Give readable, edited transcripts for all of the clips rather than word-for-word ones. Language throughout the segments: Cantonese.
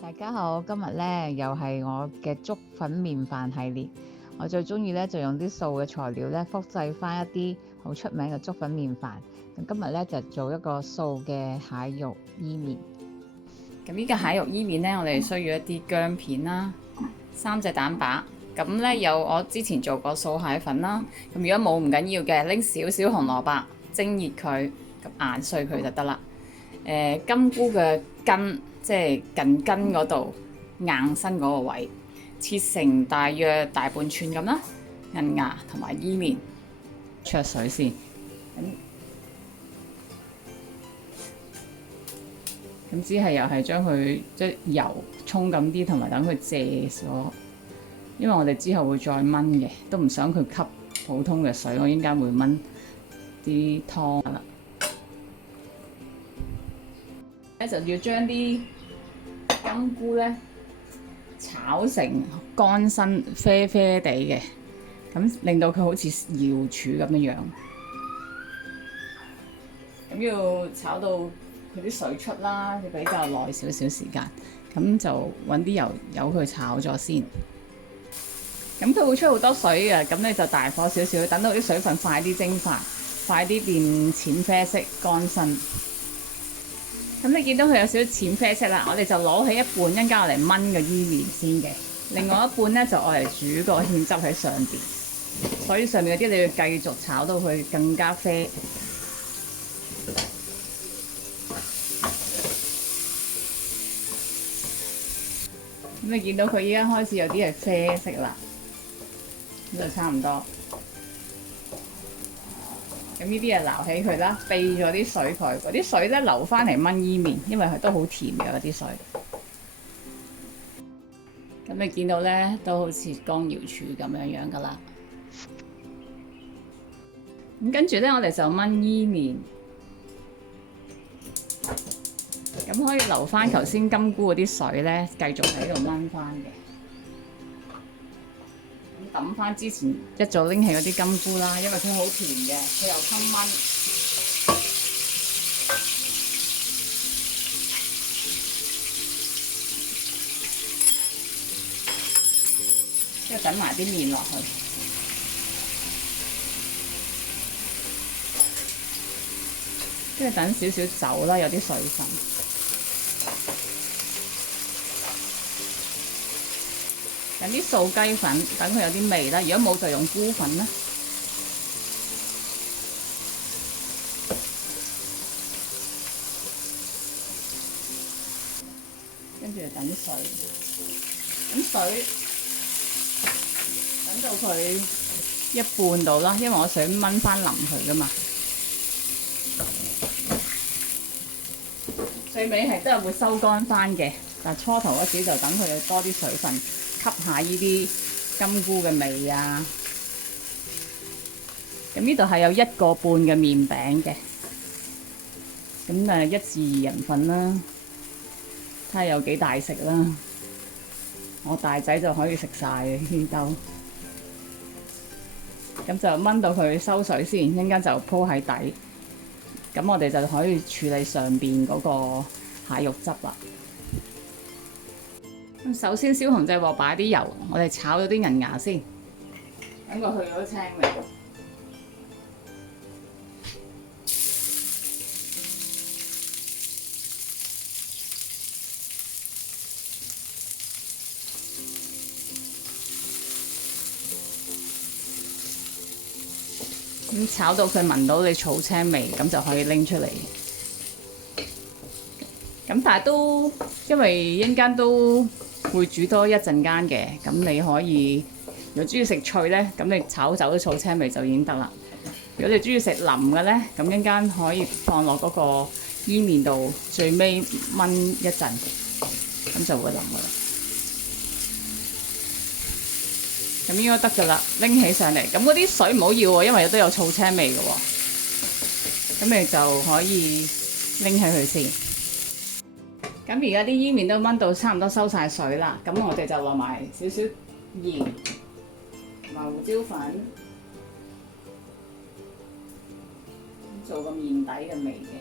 大家好，今日咧又係我嘅粥粉麵飯系列。我最中意咧就用啲素嘅材料咧複製翻一啲好出名嘅粥粉麵飯。咁今日咧就做一個素嘅蟹肉伊麵。咁呢個蟹肉伊麵呢，我哋需要一啲薑片啦，3隻蛋白。咁呢，有我之前做過素蟹粉啦。咁如果冇唔緊要嘅，拎少少紅蘿蔔蒸熱佢，咁研碎佢就得啦。金菇嘅根，即係近根嗰度硬身嗰個位，切成大約大半寸咁啦。銀芽同埋伊麵，焯水先。咁只係又係將佢即係油沖咁啲，同埋等佢借咗，因為我哋之後會再燜嘅，都唔想佢吸普通嘅水，我應該會燜啲湯啦。咧就要將啲金菇咧炒成乾身啡啡地嘅，咁令到佢好似瑤柱咁樣樣。咁要炒到佢啲水出啦，要比較耐少少時間，咁就揾啲油佢炒咗先。咁佢會出好多水嘅，咁你就大火少少，等到啲水分快啲蒸發，快啲變淺啡色乾身。咁你見到佢有少少淺啡色啦，我哋就攞起一半，一陣間我嚟燜個伊麵先嘅，另外一半咧就我嚟煮個芡汁喺上邊。所以上面嗰啲你要繼續炒到佢更加啡。咁你見到佢依家開始有啲係啡色啦，咁就差唔多。咁呢啲就撈起佢啦，避咗啲水佢，嗰啲水咧留翻嚟燜伊麵，因為佢都好甜嘅嗰啲水。咁你見到咧都好似乾瑤柱咁樣樣噶啦。咁跟住咧，我哋就燜伊麵。咁可以留翻頭先金菇嗰啲水咧，繼續喺度燜翻嘅。咁揼翻之前一早拎起嗰啲金菇啦，因為佢好甜嘅，佢又襟燜。跟住等埋啲麵落去，跟住等少少酒啦，有啲水分。有啲素雞粉，等佢有啲味啦。如果冇就用菇粉啦。跟住等水，等到佢一半到啦，因為我想燜翻腍佢噶嘛。最尾係都係會收乾翻嘅，但係初頭嗰時就等佢有多啲水分，吸下呢啲金菇嘅味啊。咁呢度係有1個半嘅麵餅嘅，咁1至2人份啦，睇下有幾大食啦。我大仔就可以食晒嘅呢兜。咁就燜到佢收水先，一陣間就鋪喺底。咁我哋就可以處理上邊嗰個蟹肉汁啦。咁首先燒紅隻鑊，擺啲油，我哋炒咗啲銀芽先，等佢去咗青味。咁炒到佢聞到你草青味，咁就可以拎出嚟。咁但係都因為一陣間都會煮多一陣間嘅，咁你可以如果中意食脆咧，咁你炒走啲草青味就已經得啦。如果你中意食腍嘅咧，咁一陣間可以放落嗰個伊麵度，最尾燜一陣，咁就會腍噶啦。咁應該得噶啦，拎起上嚟。咁嗰啲水唔好要喎，因為都有草青味嘅喎。咁你就可以拎起佢先。咁而家啲伊麵都燜到差唔多收晒水啦，咁我哋就落埋少少鹽同埋胡椒粉，做個麵底嘅味嘅。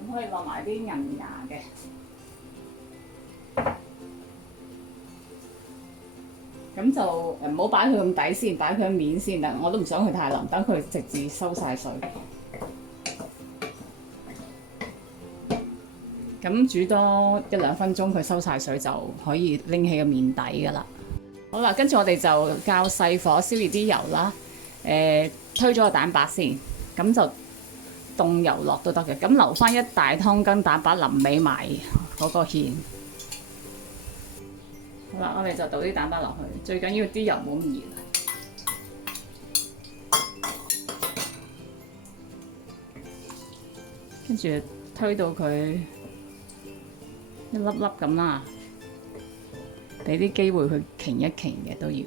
咁咁可以落埋啲銀芽嘅。咁就唔好擺佢咁底先，擺佢面先。但我都唔想佢太腍，等佢直至收晒水。咁煮多1-2分鐘，佢收晒水就可以拎起個面底㗎啦。好啦，跟住我哋就較細火燒熱啲油啦。推咗個蛋白先，咁就凍油落都得嘅。咁留翻1大湯羹蛋白臨尾埋嗰個芡。好啦，我哋就倒啲蛋白落去，最緊要啲油冇咁熱。跟住推到佢一粒粒咁啦，俾啲機會佢擎一擎嘅都要。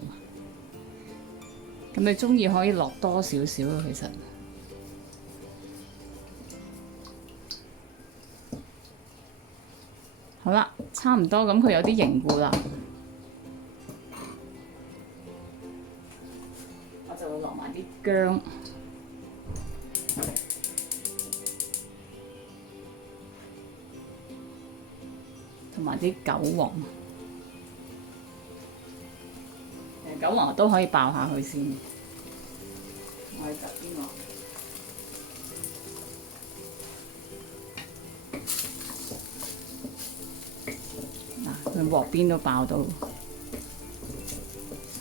咁你中意可以落多少少啊，其實。好啦，差唔多，咁佢有啲凝固啦。我就會落埋啲薑，同埋啲韭黃。韭黃都可以爆下佢先，我喺側邊落。嗱，佢鑊邊都爆到，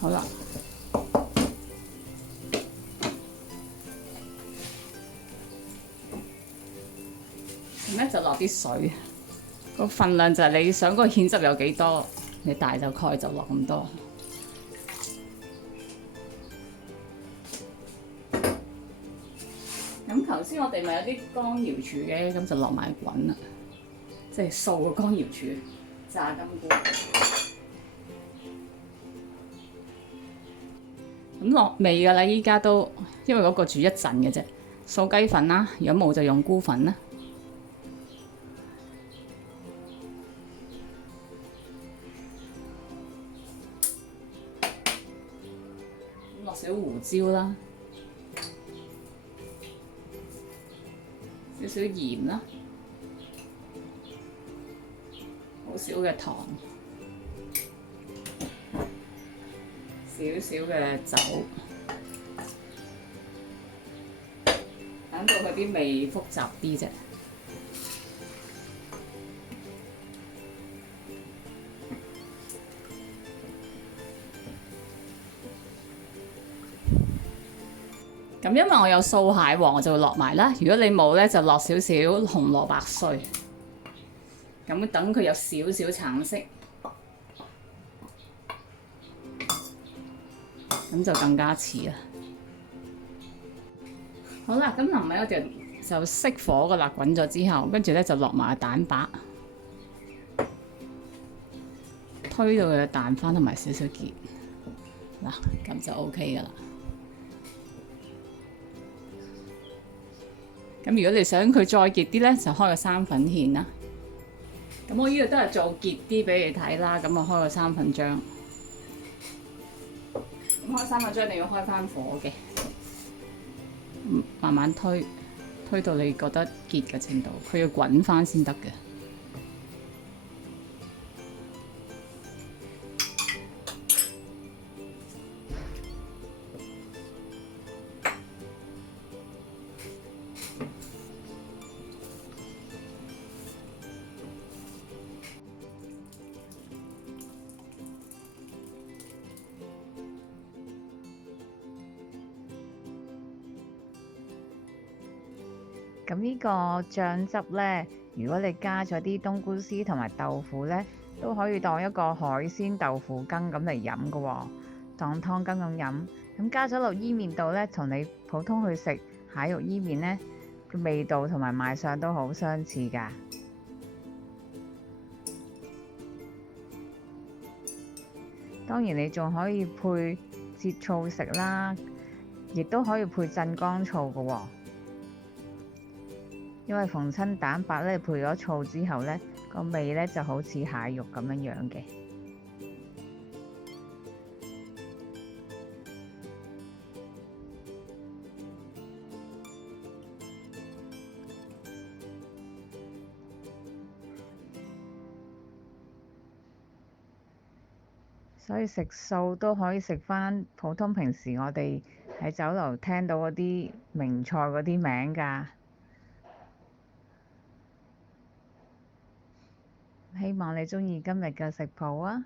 好啦。咁咧就落啲水，個份量就係你想個芡汁有幾多，你大就蓋就落咁多。咁頭先我哋咪有啲乾瑤柱嘅，咁就落埋滾啦，即係掃個乾瑤柱，炸金菇。咁落味㗎啦，依家都因為嗰個煮一陣嘅啫。掃雞粉啦，如果冇就用菇粉啦。落少胡椒啦。少少鹽啦，好少嘅糖，少少嘅酒，等到佢啲味複雜啲啫。咁因為我有素蟹黃，我就會落埋啦。如果你冇咧，就落少少紅蘿蔔碎，咁等佢有少少橙色，咁就更加似啦。好啦，咁臨尾我哋就熄火噶啦，滾咗之後，跟住咧就落埋蛋白，推到佢彈翻同埋少少結，嗱咁就 OK 噶啦。咁如果你想佢再結啲咧，就開個生粉芡啦。咁我呢度都係做結啲俾你睇啦。咁我開個生粉漿。咁開生粉漿你要開翻火嘅，慢慢推，推到你覺得結嘅程度，佢要滾翻先得嘅。咁呢個醬汁呢，如果你加咗啲冬菇絲同埋豆腐呢，都可以當一個海鮮豆腐羹咁嚟飲㗎喎，當湯羹咁飲。咁加咗落伊麵度呢，同你普通去食蟹肉伊麵呢，個味道同埋賣相都好相似㗎。當然你仲可以配節醋食啦，亦都可以配鎮江醋㗎喎。因為逢親蛋白咧配咗醋之後咧，個味咧就好似蟹肉咁樣嘅。所以食素都可以食返普通平時我哋喺酒樓聽到嗰啲名菜嗰啲名㗎。希望你鍾意今日嘅食譜啊！